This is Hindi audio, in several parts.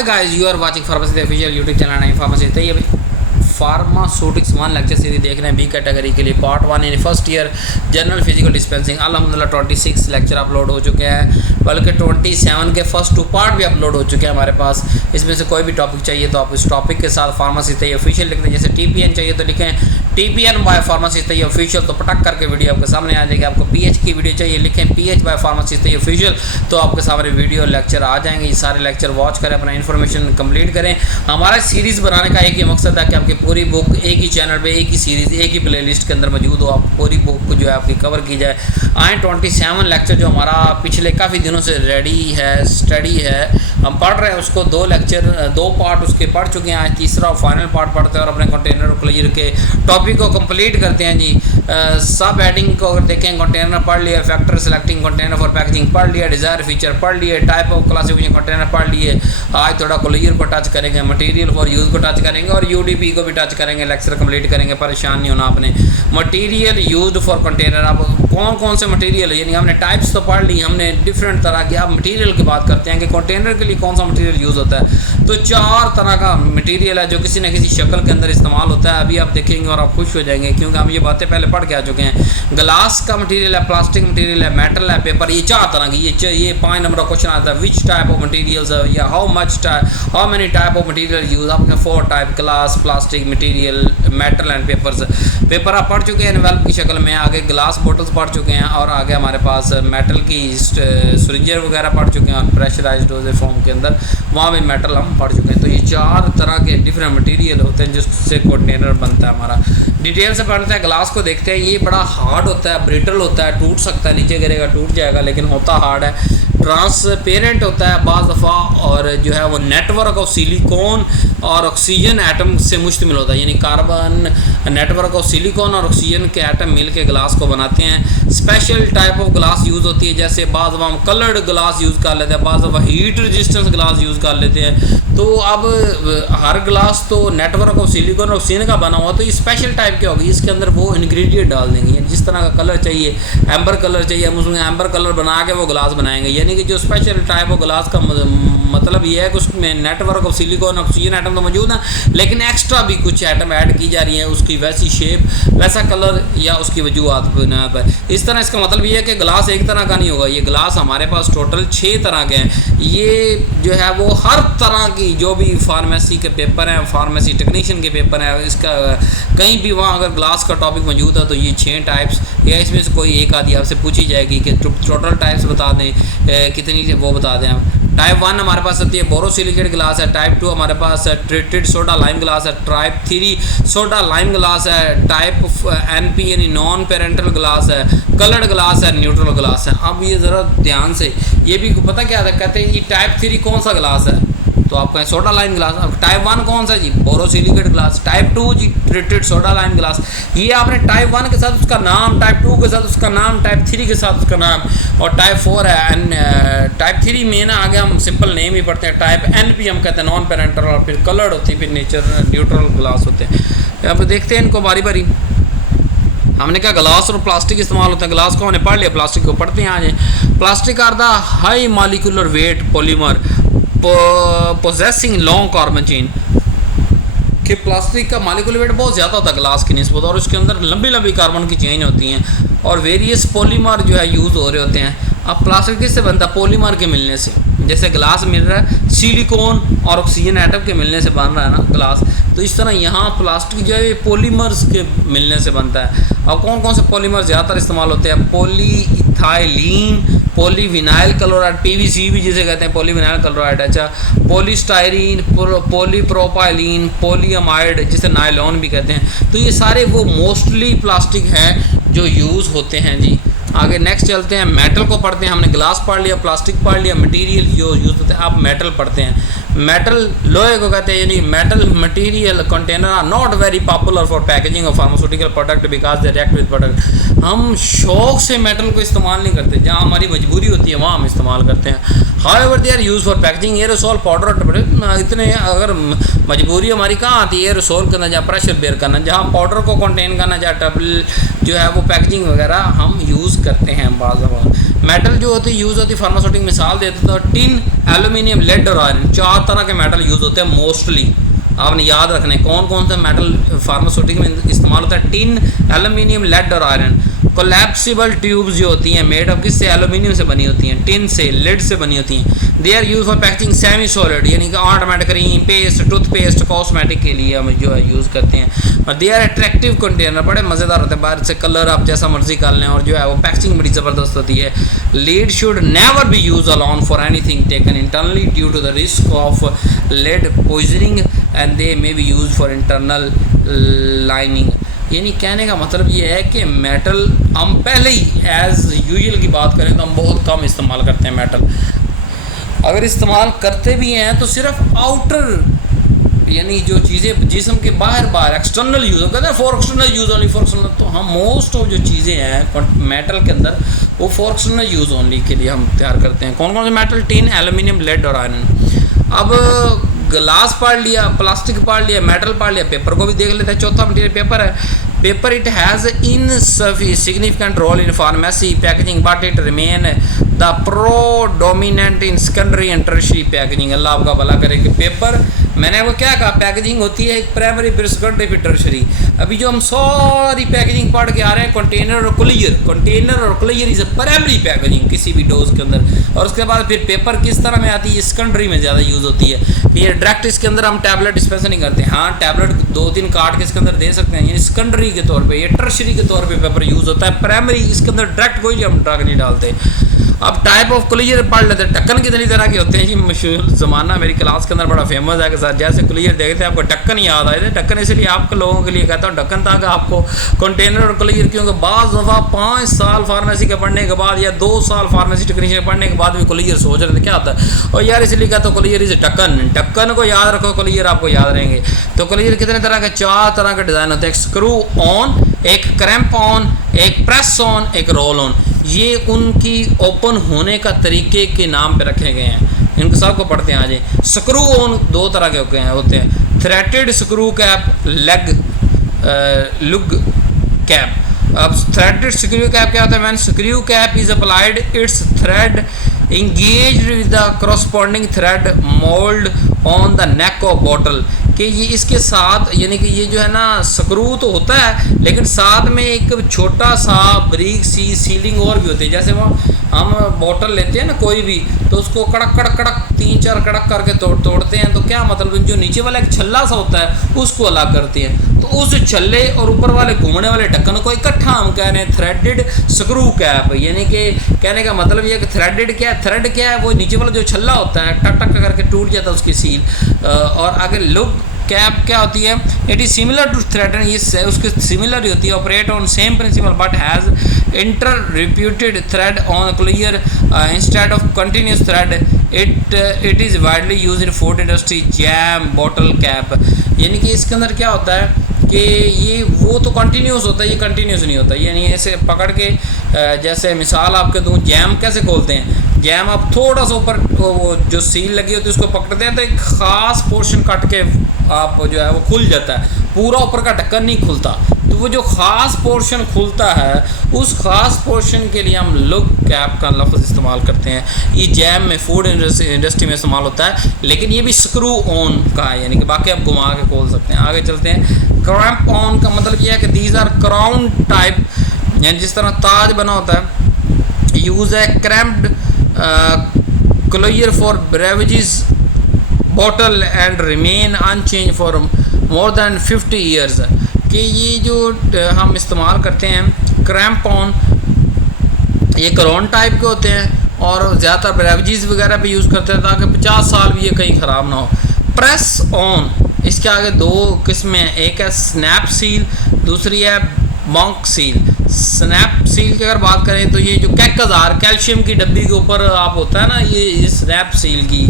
Hi guys, you are watching pharmacy official YouTube channel नहीं फार्मेसी। तो ये फार्मास्यूटिक्स 1 लेक्चर सीरीज देख रहे हैं बी कैटेगरी के लिए part 1 in first year general physical dispensing. अल्हम्दुलिल्लाह 26 लेक्चर अपलोड हो चुके हैं, बल्कि 27 के फर्स्ट 2 पार्ट भी अपलोड हो चुके हैं हमारे पास। इसमें से कोई भी टॉपिक चाहिए तो आप इस टॉपिक के साथ फार्मेसी तय ऑफिशियल लिख दें। जैसे TPN चाहिए तो लिखें TPN बाय फार्मेसी तय ऑफिशियल, तो पटक करके वीडियो आपके सामने आ जाएगी। आपको PH की वीडियो चाहिए, लिखें PH बाय फार्मेसी तय ऑफिशियल, तो आपके सामने वीडियो लेक्चर आ जाएंगे। ये सारे लेक्चर वॉच करें, अपना इन्फॉर्मेशन कंप्लीट करें। हमारा सीरीज़ बनाने का एक ही मकसद है कि आपकी पूरी बुक एक ही चैनल पे, एक ही सीरीज़, एक ही प्लेलिस्ट के अंदर मौजूद हो। आप पूरी बुक को जो है आपकी कवर की जाए। आए 27 लेक्चर जो हमारा पिछले काफ़ी दिनों से रेडी है, स्टडी है, हम पढ़ रहे हैं उसको। 2 लेक्चर 2 पार्ट उसके पढ़ चुके हैं, आज तीसरा और फाइनल पार्ट पढ़ते हैं और अपने कंटेनर क्लियर के टॉपिक को कंप्लीट करते हैं जी। सब हेडिंग को अगर देखें, कंटेनर पढ़ लिया, factor selecting container for packaging पढ़ लिया, डिज़ायर फीचर पढ़ लिए, टाइप ऑफ क्लासिफिकेशन कंटेनर पढ़ लिए। आज थोड़ा क्लियर को टच करेंगे, मटेरियल फॉर यूज़ को टच करेंगे और UDP को भी टच करेंगे। लेक्चर कंप्लीट करेंगे, परेशान नहीं होना आपने। मटेरियल यूज्ड फॉर कंटेनर, अब कौन कौन से मटेरियल, यानी हमने टाइप्स तो पढ़ ली, हमने डिफरेंट तरह की। अब मटेरियल की बात करते हैं कि कंटेनर के लिए कौन सा मटेरियल यूज़ होता है। तो 4 तरह का मटेरियल है जो किसी न किसी शक्ल के अंदर इस्तेमाल होता है। अभी आप देखेंगे और आप खुश हो जाएंगे, क्योंकि हम ये बातें पहले पढ़ के आ चुके हैं। ग्लास का मटेरियल है, प्लास्टिक मटेरियल है, मेटल है, पेपर, ये 4 तरह की। ये 5 नंबर का क्वेश्चन आता है, विच टाइप ऑफ मटेरियल्स है, या how many type of material use. आपने 4 type, glass, plastic material, metal and papers. Paper आप पढ़ चुके हैं एनवेल्प की शक्ल में, आगे ग्लास बोटल्स पढ़ चुके हैं, और आगे हमारे पास मेटल की सिरिंजर वगैरह पढ़ चुके हैं, और प्रेशराइज्ड डोजेज फॉर्म के अंदर वहाँ भी मेटल हम पढ़ चुके हैं। तो ये 4 तरह के डिफरेंट मटेरियल होते हैं जिससे कंटेनर बनता है हमारा। डिटेल से पढ़ते हैं। ग्लास को देखते हैं, ये बड़ा हार्ड होता है, ब्रिटल होता है, टूट सकता है, नीचे गिरेगा टूट जाएगा, लेकिन होता हार्ड है। ट्रांसपेरेंट होता है बाज़ दफ़ा, और जो है वो नेटवर्क ऑफ सिलिकॉन और ऑक्सीजन एटम से मुश्तमिल होता है, यानी कार्बन नेटवर्क ऑफ सिलिकॉन और ऑक्सीजन के एटम मिल के ग्लास को बनाते हैं। Special type of glass use होती है, जैसे बाज़ दफ़ा हम कलर्ड ग्लास यूज़ कर लेते हैं, बाज़ दफ़ा हीट रेजिस्टेंस ग्लास यूज़ कर लेते हैं। तो अब हर ग्लास तो नेटवर्क ऑफ सिलिकॉन और ऑक्सीजन का बना हुआ, तो ये स्पेशल टाइप की होगी। इसके अंदर वो इंग्रेडिएंट डाल देंगे, जिस तरह का कलर चाहिए, एम्बर कलर चाहिए, हम उसमें एम्बर कलर बना के वो ग्लास बनाएंगे। यानी कि जो स्पेशल टाइप ऑफ ग्लास का मतलब ये है कि उसमें network of silicon oxygen atom तो मौजूद है, लेकिन एक्स्ट्रा भी कुछ एटम ऐड की जा रही है, उसकी वैसी शेप, वैसा कलर या उसकी वजूहत बुनियाद पर। इस तरह इसका मतलब ये है कि ग्लास एक तरह का नहीं होगा। ये ग्लास हमारे पास टोटल 6 तरह के हैं। ये जो है वो हर तरह की जो भी फार्मेसी के पेपर हैं, फार्मेसी टेक्नीशियन के पेपर हैं, इसका कहीं भी वहाँ अगर ग्लास का टॉपिक मौजूद है तो ये 6 टाइप्स, या इसमें से कोई एक आदि आपसे पूछी जाएगी कि टोटल टाइप्स बता दें, कितनी वो बता दें आप। टाइप 1 हमारे पास आती है बोरोसिलिकेट ग्लास है, टाइप 2 हमारे पास ट्रीटेड सोडा लाइम ग्लास है, टाइप 3 सोडा लाइम ग्लास है, टाइप NP यानी नॉन पेरेंटल ग्लास है, कलर्ड ग्लास है, न्यूट्रल ग्लास है। अब ये ज़रा ध्यान से, ये भी पता क्या है, कहते हैं ये टाइप 3 कौन सा ग्लास है, तो आप कहें सोडा लाइम ग्लास। अब टाइप 1 कौन सा जी, बोरोसिलिकेट ग्लास। टाइप 2 जी ट्रीटेड सोडा लाइम ग्लास। ये आपने टाइप 1 के साथ उसका नाम, टाइप 2 के साथ उसका नाम, टाइप 3 के साथ उसका नाम, और टाइप 4 है। टाइप 3 में ना आगे हम सिंपल नेम ही पढ़ते हैं। टाइप NP हम कहते हैं नॉन पेरेंटल, और फिर कलर्ड होती है, फिर न्यूट्रल ग्लास होते हैं। अब देखते हैं इनको बारी बारी। हमने क्या ग्लास और प्लास्टिक इस्तेमाल होता है। ग्लास को हमने पढ़ लिया, प्लास्टिक को पढ़ते हैं आज। Plastic are the high molecular weight polymer possessing long carbon chain, कि प्लास्टिक का मॉलिक्यूलर वेट बहुत ज़्यादा होता है ग्लास की निस्बत, और उसके अंदर लंबी लंबी कार्बन की चेन होती हैं, और वेरियस पॉलीमर जो है यूज़ हो रहे होते हैं। अब प्लास्टिक किससे बनता है, पॉलीमर के मिलने से। जैसे ग्लास मिल रहा है सिलिकॉन और ऑक्सीजन एटम के मिलने से बन रहा है ना ग्लास, तो इस तरह यहाँ प्लास्टिक जो है ये पॉलीमर्स के मिलने से बनता है। और कौन कौन से पॉलीमर ज़्यादातर इस्तेमाल होते हैं, पॉलीइथाइलीन, पॉलीविनाइल क्लोराइड, PVC भी जिसे कहते हैं पॉलीविनाइल क्लोराइड, अच्छा, पॉलीस्टायरीन, पॉलीप्रोपाइलीन, पॉलीअमाइड जिसे नायलॉन भी कहते हैं। तो ये सारे वो मोस्टली प्लास्टिक हैं जो यूज़ होते हैं जी। आगे नेक्स्ट चलते हैं, मेटल को पढ़ते हैं। हमने ग्लास पढ़ लिया, प्लास्टिक पढ़ लिया, मटेरियल जो यूज़ होते हैं। अब मेटल पढ़ते हैं। मेटल लोहे को कहते हैं, यानी metal material container are not very popular for packaging of pharmaceutical product because they react with product. हम शौक से मेटल को इस्तेमाल नहीं करते, जहाँ हमारी मजबूरी होती है वहाँ हम इस्तेमाल करते हैं। However they are use for packaging aerosol powder. इतने अगर मजबूरी हमारी कहाँ आती है, एरोसोल करना, जहाँ प्रेशर बेयर करना, जहाँ पाउडर को कंटेन करना, जहाँ टबल जो है वो पैकेजिंग वगैरह हम यूज़ करते हैं। बाज़ मेटल जो होती यूज़ होती फार्मास्यूटिक, मिसाल देते तो टिन, एल्यूमिनियम, लेड और आयरन। 4 तरह के मेटल यूज़ होते हैं मोस्टली, आपने याद रखने कौन कौन से मेटल फार्मास्यूटिक में इस्तेमाल होता है। टिन, एल्यूमिनियम, लेड और आयरन। कोलैप्सिबल ट्यूब्स जो होती हैं मेड ऑफ किससे, एल्यूमिनियम से बनी होती हैं, टिन से, लेड से बनी होती हैं। They are use for packaging semi solid, यानी कि ornament, cream, paste, toothpaste, cosmetic के लिए हम जो है यूज़ करते हैं। और दे आर अट्रैक्टिव कंटेनर, बड़े मज़ेदार होते हैं, बाहर से कलर आप जैसा मर्जी कर लें, और जो है वो पैकेजिंग बड़ी ज़बरदस्त होती है। Lead should never be use alone for anything taken internally due to the risk of lead poisoning and they may be use for internal lining. यानी कहने का मतलब ये है कि मेटल हम पहले ही एज़ यूजुअल की बात करें तो हम बहुत कम इस्तेमाल करते हैं मेटल। अगर इस्तेमाल करते भी हैं तो सिर्फ आउटर, यानी जो चीज़ें जिस्म के बाहर एक्सटर्नल यूज़, कहते हैं for external use only for external, तो हम मोस्ट ऑफ जो चीज़ें हैं मेटल के अंदर वो फॉर एक्सटर्नल यूज़ ओनली के लिए हम तैयार करते हैं। कौन कौन से मेटल, टिन, एल्यूमिनियम, लेड और आयरन। अब ग्लास पढ़ लिया, प्लास्टिक पढ़ लिया, मेटल पढ़ लिया, पेपर को भी देख लेते हैं। चौथा मटेरियल पेपर है। Paper it has an significant role in pharmacy packaging but it remain the predominant in secondary and tertiary packaging. अल्लाह आपका भला करे कि पेपर, मैंने वो क्या कहा, पैकेजिंग होती है एक प्राइमरी, फिर सेकेंडरी, फिर टर्शियरी। अभी जो हम सारी पैकेजिंग पढ़ के आ रहे हैं, कंटेनर और कुलियर इज़ अ प्राइमरी पैकेजिंग किसी भी डोज के अंदर, और उसके बाद फिर पेपर किस तरह में आती है, सेकेंडरी में ज़्यादा यूज़ होती है। फिर डायरेक्ट इसके अंदर हम टैबलेट डिस्पेंस नहीं करते, हाँ टैबलेट 2-3 काट के इसके अंदर दे सकते हैं, यानी सेकेंडरी के तौर पे, ये टर्शियरी के तौर पे पेपर यूज़ होता है। प्राइमरी इसके अंदर डायरेक्ट कोई हम ड्रग नहीं डालते। अब टाइप ऑफ कुलियर पढ़ लेते हैं। ढक्कन कितनी तरह के होते हैं जी, मशहूर ज़माना मेरी क्लास के अंदर बड़ा फेमस है कि सर जैसे कुलियर देखते हैं आपको ढक्कन याद आए थे। ढक्कन इसलिए आपके लोगों के लिए कहता हूँ ढक्कन था कि आपको कंटेनर और कुलियर, क्योंकि बाज़ दफ़ा 5 साल फार्मेसी के पढ़ने के बाद या 2 साल फार्मेसी टेक्नीशियन पढ़ने के बाद भी कुलियर सोच रहे थे क्या होता है, और यार इसलिए कहता हूँ कुलियर इज ढक्कन, ढक्कन को याद रखो, कुलियर आपको याद रहेंगे। तो कुलियर कितने तरह के, 4 तरह के डिज़ाइन होते हैं। एक स्क्रू ऑन, एक क्रैम्प ऑन, एक प्रेस ऑन, एक रोल ऑन। ये उनकी ओपन होने का तरीके के नाम पे रखे गए हैं, इनको सबको पढ़ते हैं आज। स्क्रू ऑन 2 तरह के होते हैं, थ्रेडेड स्क्रू कैप, लुग कैप। अब थ्रेडेड स्क्रू कैप क्या होता है, man screw cap is applied it's thread engaged with the corresponding thread mold on the neck of bottle, कि ये इसके साथ, यानी कि ये जो है ना स्क्रू तो होता है लेकिन साथ में एक छोटा सा ब्रीक सी सीलिंग और भी होती है। जैसे वो हम बोतल लेते हैं ना कोई भी, तो उसको कड़क कड़क कड़क 3-4 कड़क करके तोड़ते हैं, तो क्या मतलब जो नीचे वाला एक छल्ला सा होता है उसको अलग करते हैं, तो उस छल्ले और ऊपर वाले घूमने वाले ढक्कन को इकट्ठा हम कह रहे हैं थ्रेडेड स्क्रू कैप। यानी कि कहने का मतलब ये कि थ्रेडेड क्या है, थ्रेड क्या है, वो नीचे वाला जो छल्ला होता है टक टक करके टूट जाता है उसकी सील। और आगे लुग कैप क्या होती है, it is similar to thread, ये उसके सिमिलर ही होती है, operate on same principle but has interrupted thread on clear instead of continuous thread. It is widely use in food industry, jam bottle cap. यानी कि इसके अंदर क्या होता है कि ये वो तो कंटिन्यूस होता है, ये कंटिन्यूस नहीं होता। यानी ऐसे पकड़ के जैसे मिसाल आपके दूँ, जैम कैसे खोलते हैं, जैम आप थोड़ा सा ऊपर वो जो सील लगी होती है उसको पकड़ते हैं तो एक ख़ास पोर्शन कट के आप जो है वो खुल जाता है, पूरा ऊपर का ढक्कन नहीं खुलता। तो वो जो ख़ास पोर्शन खुलता है उस ख़ास पोर्शन के लिए हम लुग कैप का लफ्ज़ इस्तेमाल करते हैं। ये जैम में फूड इंडस्ट्री में इस्तेमाल होता है, लेकिन ये भी स्क्रू ऑन का है, यानी कि बाकी आप घुमा के खोल सकते हैं। आगे चलते हैं। क्रैम्प ऑन का मतलब ये है कि दीज आर क्राउन टाइप, यानी जिस तरह ताज बना होता है। यूज़ है crimped closure for beverages bottle and remain unchanged for more than 50 years. कि ये जो हम इस्तेमाल करते हैं क्रैम्प ऑन, ये क्राउन टाइप के होते हैं और ज़्यादातर ब्रेवरेजेस वगैरह पे यूज़ करते हैं ताकि 50 साल भी ये कहीं ख़राब ना हो। प्रेस ऑन, इसके आगे 2 किस्में हैं, एक है स्नैप सील, दूसरी है मॉन्क सील। स्नैप सील की अगर बात करें तो ये जो कैकजार कैल्शियम की डब्बी के ऊपर आप होता है ना, ये स्नैप सील की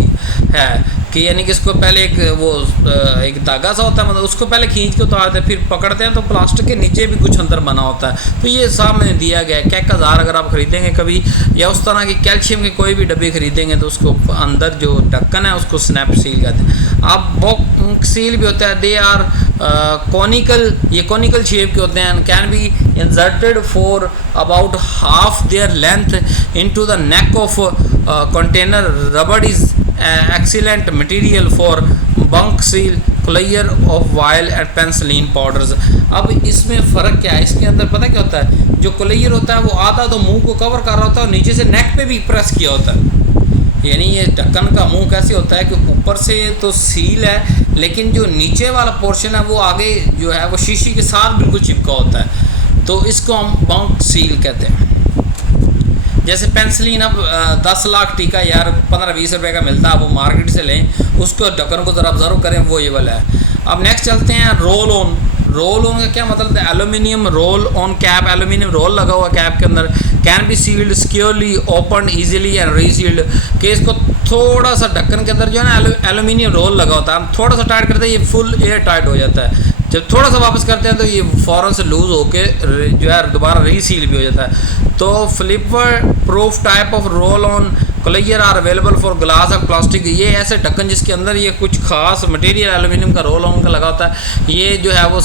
है कि यानी कि इसको पहले एक धागा सा होता है, मतलब उसको पहले खींच के उतारते हैं, फिर पकड़ते हैं तो प्लास्टिक के नीचे भी कुछ अंदर बना होता है। तो ये सामने दिया गया है। कैकजार अगर आप ख़रीदेंगे कभी या उस तरह की कैल्शियम की कोई भी डब्बी खरीदेंगे तो उसको अंदर जो ढक्कन है उसको स्नैप सील कहते हैं। अब बॉक सील भी होता है, दे आर कॉनिकल, ये कॉनिकल शेप के होते हैं, can be inserted for about half their length into the neck of container. Rubber is excellent material for bung seal closure of vial and penicillin powders. अब इसमें फ़र्क क्या है, इसके अंदर पता क्या होता है, जो क्लियर होता है वो आधा तो मुंह को कवर कर रहा होता है और नीचे से नेक पे भी प्रेस किया होता है। यानी ये ढक्कन का मुंह कैसे होता है कि ऊपर से तो सील है लेकिन जो नीचे वाला पोर्शन है वो आगे जो है वो शीशी के साथ बिल्कुल चिपका होता है, तो इसको हम बंक सील कहते हैं। जैसे पेंसिलिन अब 10 लाख टीका यार 15-20 रुपए का मिलता है, वो मार्केट से लें, उसको ढक्कन को ज़रा ऑब्जर्व करें, वो ये वाला है। अब नेक्स्ट चलते हैं रोल ऑन। रोल ऑन का क्या मतलब है, aluminium roll on cap, aluminium roll लगा हुआ कैप के अंदर, can be sealed securely open easily and resealed. कि इसको थोड़ा सा ढक्कन के अंदर जो है ना एल्यूमिनियम रोल लगा होता है, हम थोड़ा सा टाइट करते हैं ये फुल एयर टाइट हो जाता है, जब थोड़ा सा वापस करते हैं तो ये फ़ौरन से लूज़ होके जो है दोबारा रीसील भी हो जाता है। तो flipper proof type of roll on clear are available for glass और प्लास्टिक। ये ऐसे ढक्कन जिसके अंदर ये कुछ खास मटेरियल एल्यूमिनियम का रोल ऑन का लगा होता है, ये जो है वो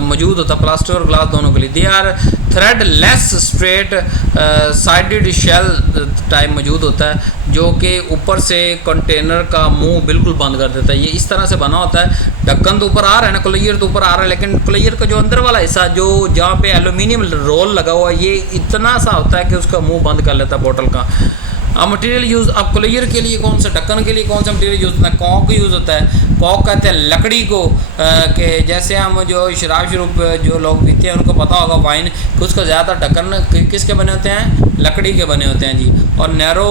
मौजूद होता है प्लास्टिक और ग्लास दोनों के लिए। They are threadless straight sided shell type मौजूद होता है जो कि ऊपर से कंटेनर का मुंह बिल्कुल बंद कर देता है। ये इस तरह से बना होता है, ढक्कन तो ऊपर आ रहा है ना, क्लियर तो ऊपर आ रहा है, लेकिन क्लियर का जो अंदर वाला हिस्सा जो जहाँ पे एल्यूमिनियम रोल लगा हुआ है ये इतना सा होता है कि उसका मुंह बंद कर लेता है बोतल का। अब मटेरियल यूज़, अब क्लियर के लिए कौन सा, ढक्कन के लिए कौन सा मटेरियल यूज़ होता है, कॉक यूज़ होता है। कॉक कहते हैं लकड़ी को, कि जैसे हम जो शराब जो लोग पीते हैं उनको पता होगा वाइन कि उसका ज़्यादातर ढक्कन किसके बने होते हैं, लकड़ी के बने होते हैं जी, और नैरो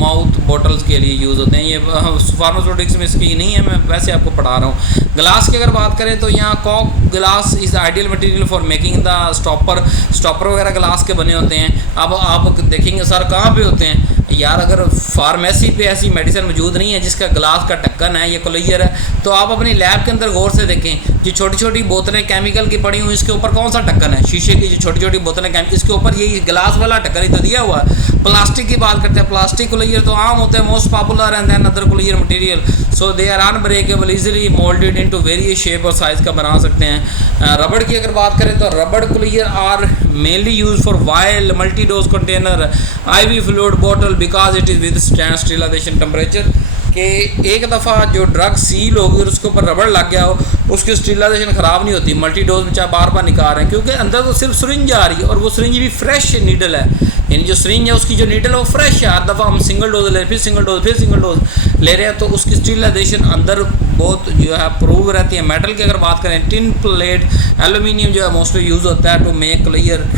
माउथ बोटल्स के लिए यूज़ होते हैं। ये फार्मास्यूटिक्स में इसकी नहीं है, मैं वैसे आपको पढ़ा रहा हूँ। ग्लास की अगर बात करें तो यहाँ कॉक glass is ideal material for making the stopper. Stopper वगैरह ग्लास के बने होते हैं। अब आप देखेंगे सर कहाँ पे होते हैं यार, अगर फार्मेसी पे ऐसी मेडिसिन मौजूद नहीं है जिसका ग्लास का ढक्कन है, ये क्लियर है, तो आप अपनी लैब के अंदर गौर से देखें, जो छोटी छोटी बोतलें केमिकल की पड़ी हुई इसके ऊपर कौन सा ढक्कन है, शीशे की जो छोटी छोटी बोतलें इसके ऊपर यही ग्लास वाला ढक्कन ही तो दिया हुआ है। प्लास्टिक की बात करते हैं, प्लास्टिक क्लियर तो आम होते हैं, most popular and then other clear material, so they are unbreakable, easily moulded into various shape और साइज का बना सकते हैं। रबड़ की अगर बात करें तो rubber closure are mainly use for vial multi dose container IV fluid बोतल because it is with sterilisation temperature. कि एक दफ़ा जो ड्रग सील होगी और उसके ऊपर रबड़ लग गया हो, उसकी स्टेरिलाइजेशन ख़राब नहीं होती। मल्टी डोज में चाहे बार बार निकाल रहे हैं, क्योंकि अंदर तो सिर्फ सिरिंज आ रही है और वो सिरिंज भी फ्रेश नीडल है, यानी जो सिरिंज है उसकी जो नीडल है वो फ्रेश है। हर दफ़ा हम सिंगल डोज ले रहे हैं, फिर सिंगल डोज, फिर सिंगल डोज ले रहे हैं, तो उसकी स्टेरिलाइजेशन अंदर बहुत जो है प्रूव रहती है। मेटल की अगर बात करें, टिन प्लेट एल्यूमिनियम जो है मोस्टली यूज़ होता है to make closure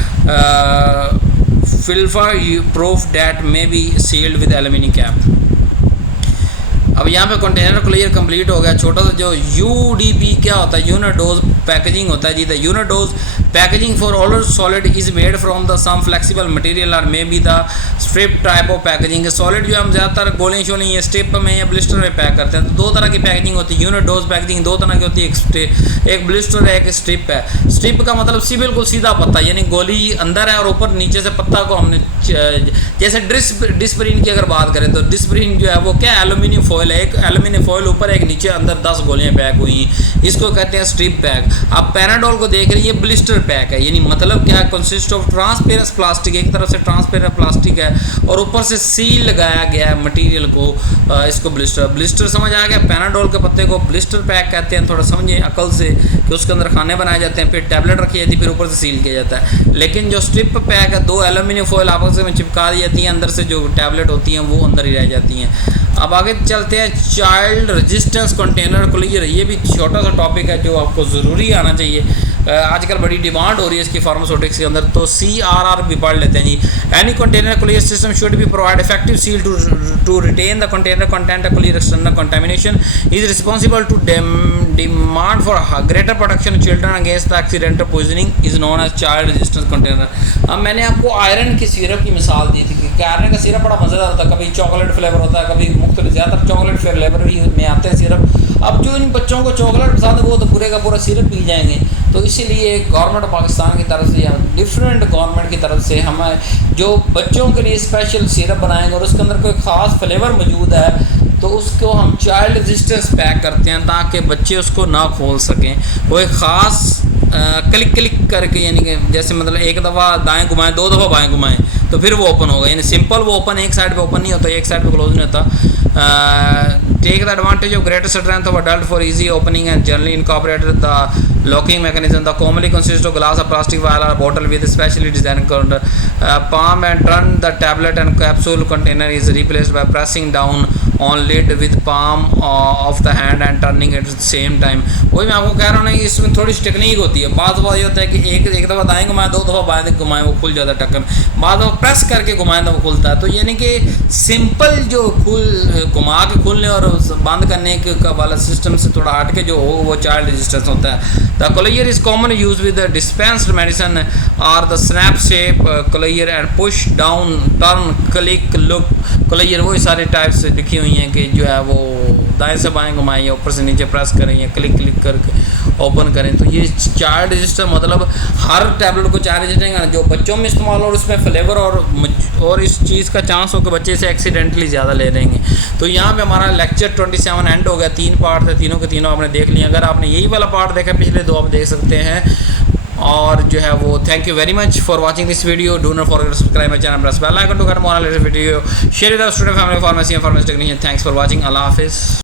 pilfer proof that may be sealed with aluminium cap. अब यहाँ पे कंटेनर क्लियर कंप्लीट हो गया। छोटा सा जो UDP क्या होता है, यूनिट डोज पैकेजिंग होता है जी। The unit dose packaging for all solid is made from the some flexible material और may be the strip type of packaging. Solid जो हम ज़्यादातर गोलियाँ शोलियाँ या स्ट्रिप में या ब्लिस्टर में पैक करते हैं, तो दो तरह की पैकेजिंग होती है। यूनिट डोज पैकेजिंग दो तरह की होती है, एक ब्लिस्टर है, एक स्ट्रिप है। स्ट्रिप का मतलब सी बिल्कुल सीधा पत्ता, यानी गोली अंदर है और ऊपर नीचे से पत्ता को हमने, जैसे डिस्प्रिन की अगर बात करें तो डिस्प्रिन जो है वो क्या एल्यूमिनियम फॉइल है, एक एल्यूमिनियम फॉइल ऊपर एक नीचे, अंदर 10 गोलियां पैक हुई हैं, इसको कहते हैं स्ट्रिप पैक। आप पैनाडोल को देख रहे हैं, ये ब्लिस्टर पैक है, यानी मतलब क्या, कंसिस्ट ऑफ ट्रांसपेरेंट प्लास्टिक, एक तरफ से ट्रांसपेरेंट प्लास्टिक है और ऊपर से सील लगाया गया है मटेरियल को, इसको ब्लिस्टर समझ आ गया। पैनाडोल के पत्ते को ब्लिस्टर पैक कहते हैं, थोड़ा समझे अकल से कि उसके अंदर खाने बनाए जाते हैं, फिर टैबलेट रखी जाती है, फिर ऊपर से सील किया जाता है। लेकिन जो स्ट्रिप पैक है, दो एल्यूमिनियम फॉइल आपस में चिपका दी जाती हैं, अंदर से जो टैबलेट होती हैं वो अंदर ही रह जाती हैं। अब आगे चलते हैं, चाइल्ड रेजिस्टेंस कंटेनर क्लियर। ये भी छोटा सा टॉपिक है जो आपको ज़रूरी आना चाहिए, आजकल बड़ी डिमांड हो रही है इसकी फार्मास्यूटिक्स के अंदर, तो CRR भी पढ़ लेते हैं जी। Any container closure system should be provide effective seal to retain the container content clear external contamination is responsible to demand for greater protection children against the accidental poisoning is known as child resistance container. अब मैंने आपको आयरन की सिरप की मिसाल दी थी कि आयरन का सिरप बड़ा मज़ेदार होता है, कभी चॉकलेट फ्लेवर होता है, कभी मुख्तलिफ, ज़्यादातर चॉकलेट फ्लेवर भी में आते हैं सिरप। अब जो इन बच्चों को चॉकलेट पसंद है वो तो पूरे का पूरा सिरप पी जाएंगे, तो इसीलिए गवर्नमेंट ऑफ पाकिस्तान की तरफ से या डिफरेंट गवर्नमेंट की तरफ से हम जो बच्चों के लिए स्पेशल सिरप बनाएंगे और उसके अंदर कोई ख़ास फ्लेवर मौजूद है तो उसको हम चाइल्ड रेजिस्टेंस पैक करते हैं ताकि बच्चे उसको ना खोल सकें। वो एक ख़ास क्लिक क्लिक करके, यानी कि जैसे मतलब एक दफ़ा दाएं घुमाएं, 2 दफ़ा बाएं घुमाएं तो फिर वो ओपन होगा। यानी सिंपल वो ओपन एक साइड पे ओपन नहीं होता, एक साइड पे क्लोज नहीं होता। Take the advantage of greater strength of adult for easy opening and generally incorporated the locking mechanism. The commonly consists of glass or plastic vial or bottle with a specially designed container. Palm and turn the tablet and capsule container is replaced by pressing down on lid with palm of the hand and turning it at the same time. वही मैं आपको कह रहा हूँ ना कि इसमें थोड़ी सी टेक्निक होती है। बाद दफ़ा ये होता है कि एक दफ़ा दाएं घुमाएं, 2 दफ़ा बाएं घुमाएं वो खुल जाता है ढक्कन, बाद दफ़ा प्रेस करके घुमाएं तो वो खुलता है। तो यानी कि सिंपल जो घुमा के खुलने और बंद करने का वाला सिस्टम से थोड़ा हट के जो हो वो चाइल्ड रेजिस्टेंस होता है। The collier is commonly used with the dispensed medicine or the snap shape collier and push down, turn, click, look collier। वही सारे टाइप्स लिखी हुई हैं कि जो है वो दाएं से बाएं घुमाएं या ऊपर से नीचे प्रेस करें या क्लिक क्लिक करके ओपन करें। तो ये चाइल्ड रजिस्टर मतलब हर टैबलेट को चाइल्ड रजिस्टर जो बच्चों में इस्तेमाल और उसमें फ्लेवर और इस चीज़ का चांस हो कि बच्चे इसे एक्सीडेंटली ज़्यादा ले लेंगे। तो यहाँ पे हमारा लेक्चर 27 एंड हो गया। 3 पार्ट थे, तीनों के तीनों आपने देख लिए। अगर आपने यही वाला पार्ट देखा, पिछले 2 आप देख सकते हैं। और जो है वो thank you very much for watching this video. Do not forget to subscribe my channel, press bell icon to get more latest video, share with our student family, pharmacy technician. Thanks for watching. अल्लाह हाफिज़।